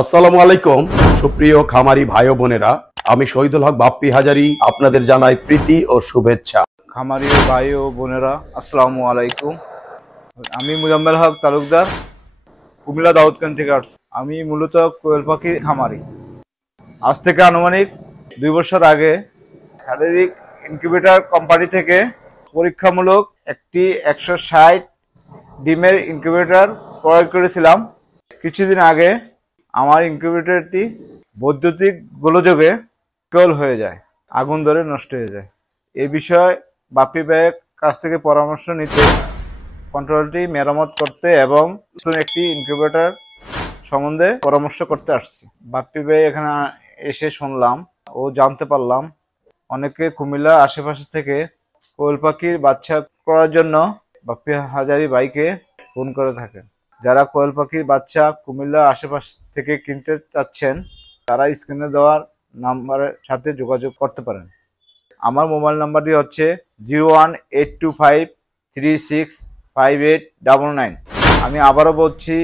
আসসালামু আলাইকুম সুপ্রিয় খামারি ভাই ও বোনেরা, আমি শহীদুল হক বাপ্পি হাজারি আপনাদের জানাই প্রীতি ও শুভেচ্ছা। খামারি ভাই ও বোনেরা, আসসালামু আলাইকুম। আমি মুজাম্মেল হক তালুকদার, কুমিল্লা দাউদকান থেকে আসছি। আমি মূলত কোয়েল পাখি খামারি। আজ থেকে আনুমানিক 2 বছর আগে শারীরিক ইনকিউবেটর কোম্পানি থেকে পরীক্ষামূলক একটি 160 ডিমের ইনকিউবেটর ক্রয় করেছিলাম। কিছুদিন আগে আমার ইনকিউবেটরটি বৈদ্যুতিক গোলযোগে বিকল হয়ে যায়, আগুন ধরে নষ্ট হয়ে যায়। এই বিষয়ে বাপ্পি ভাইয়ের কাছ থেকে পরামর্শ নিতে, কন্ট্রোলটি মেরামত করতে এবং নতুন একটি ইনকিউবেটর সম্বন্ধে পরামর্শ করতে আসছি। বাপ্পি ভাই এখানে এসে শুনলাম ও জানতে পারলাম অনেকে কুমিল্লা আশেপাশে থেকে কোয়েল পাখির বাচ্চা করার জন্য বাপ্পি হাজারি ভাইকে ফোন করে থাকেন। যারা কোয়েল পাখির বাচ্চা কুমিল্লা আশেপাশ থেকে কিনতে চাচ্ছেন তারা স্ক্রিনে দেওয়ার নাম্বারের সাথে যোগাযোগ করতে পারেন। আমার মোবাইল নাম্বারটি হচ্ছে 01825365899। আমি আবারও বলছি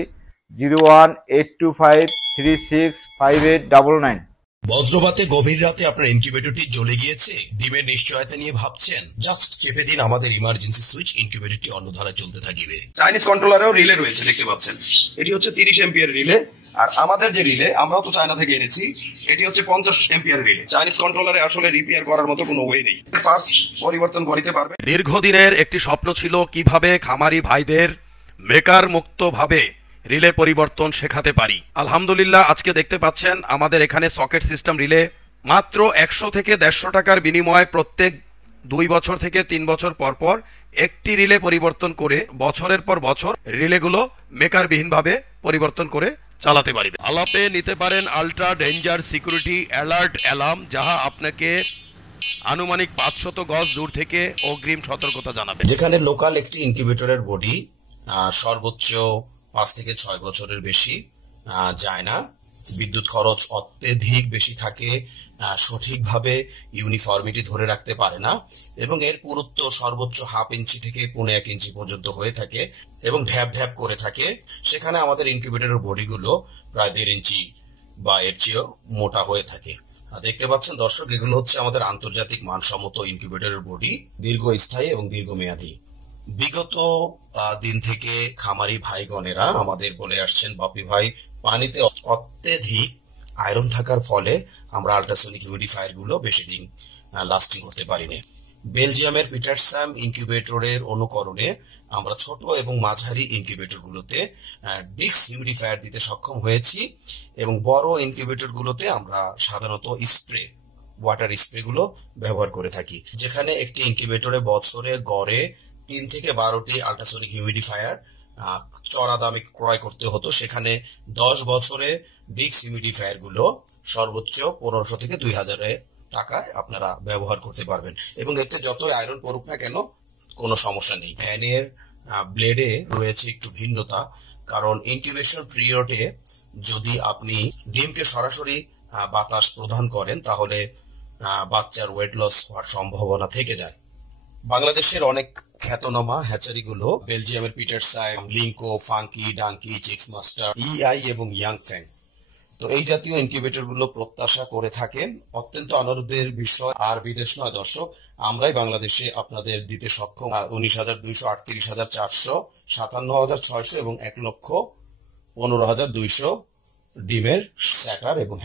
01825365899। বজ্রপাতে গভীর রাতে আপনার ইনকিউবেটরটি জ্বলে গিয়েছে? ডিমের নিশ্চয়তা নিয়ে ভাবছেন? জাস্ট চেপে দিন আমাদের ইমার্জেন্সি সুইচ, ইনকিউবেটরটি অন্য ধারা চলতে থাকবে। চাইনিজ কন্ট্রোলারেও রিলে রয়েছে, দেখতে পাচ্ছেন। এটি হচ্ছে 30 এম্পিয়ার রিলে, আর আমাদের যে রিলে আমরাও তো চায়না থেকে এনেছি, এটি হচ্ছে 50 এম্পিয়ার রিলে। চাইনিজ কন্ট্রোলারে আসলে রিপেয়ার করার মতো কোনো ওয়ে নেই, পার্টস পরিবর্তন করতে পারবে। দীর্ঘদিনের একটি স্বপ্ন ছিল কিভাবে খামারি ভাইদের মেকার মুক্ত ভাবে রিলে পরিবর্তন শেখাতে পারি। আলহামদুলিল্লাহ, আজকে দেখতে পাচ্ছেন আমাদের এখানে সকেট সিস্টেম রিলে মাত্র 100 থেকে 150 টাকার বিনিময়ে প্রত্যেক 2 বছর থেকে 3 বছর পর পর একটি রিলে পরিবর্তন করে বছরের পর বছর রিলেগুলো মেকারবিহীনভাবে পরিবর্তন করে চালাতে পারবে। আলাপে নিতে পারেন ultra danger security alert alarm, যাহা আপনাকে আনুমানিক 500 গজ দূর থেকে অগ্রিম সতর্কতা জানাবে। যেখানে লোকাল একটি ইনকিউবেটরের বডি সর্বোচ্চ 5 থেকে 6 বছরের বেশি যায় না, বিদ্যুৎ খরচ অত্যধিক বেশি থাকে, সঠিকভাবে ইউনিফর্মিটি ধরে রাখতে পারে না, এবং এর পুরুত্ব সর্বোচ্চ 1/2 ইঞ্চি থেকে 1.5 ইঞ্চি পর্যন্ত হয়ে থাকে এবং ঢ্যাপ ঢ্যাপ করে থাকে। সেখানে আমাদের ইনকিউবেটরের বডিগুলো প্রায় 1.5 ইঞ্চি বা এর চেয়েও মোটা হয়ে থাকে। দেখতে পাচ্ছেন দর্শক, এগুলো হচ্ছে আমাদের আন্তর্জাতিক মানসম্মত ইনকিউবেটরের বডি, দীর্ঘস্থায়ী এবং দীর্ঘমেয়াদী। বিগত দিন থেকে খামারি ভাইগণেরা আমাদের বলে আসছেন, বাপ্পি ভাই, পানিতে অত্যধিক আয়রন থাকার ফলে আমরা আল্ট্রাসনিক হিউমিডিফায়ার গুলো বেশি দিন লাস্টিং করতে পারিনি। বেলজিয়ামের পিটারসাম ইনকিউবেটরের অনুকরণে আমরা ছোট এবং মাঝারি ইনকিউবেটর গুলোতে ডিক্স হিউমিডিফায়ার দিতে সক্ষম হয়েছি, এবং বড় ইনকিউবেটর গুলোতে আমরা সাধারণত স্প্রে, ওয়াটার স্প্রে গুলো ব্যবহার করে থাকি। যেখানে একটি ইনকিউবেটরে বছরে গড়ে 3 থেকে 12টি আল্ট্রাসনিক হিউমিডিফায়ার চড়া দামে ক্রয় করতে হতো, সেখানে 10 বছরে ডিক্স হিউমিডিফায়ার গুলো সর্বোচ্চ 1500 থেকে 2000 টাকায় আপনারা ব্যবহার করতে পারবেন, এবং এতে যতই আয়রন পড়ুক না কেন কোনো সমস্যা নেই। ফ্যানের ব্লেডে রয়েছে একটু ভিন্নতা, কারণ ইনকিউবেশন পিরিয়ডে যদি আপনি ডিমকে সরাসরি বাতাস প্রদান করেন তাহলে বাচ্চার ওয়েট লস হওয়ার সম্ভাবনা থেকে যায়। বাংলাদেশের অনেক খ্যাতনামা হ্যাচারিগুলো বেলজিয়ামের পিটারসাম, লিঙ্কো, ফাঙ্কি, ডাঙ্কি, চিক্স মাস্টার, ইআই এবং ইয়াং ফ্যাং, তো এই জাতীয় ইনকিউবেটর গুলো প্রত্যাশা করে থাকেন। অত্যন্ত আনন্দের বিষয়, আর বিদেশ নয় দর্শক, আমরাই বাংলাদেশে আপনাদের দিতে সক্ষম 19,200, 38,400, 57,600 এবং 1,15,200 ডিমের স্যাটার এবং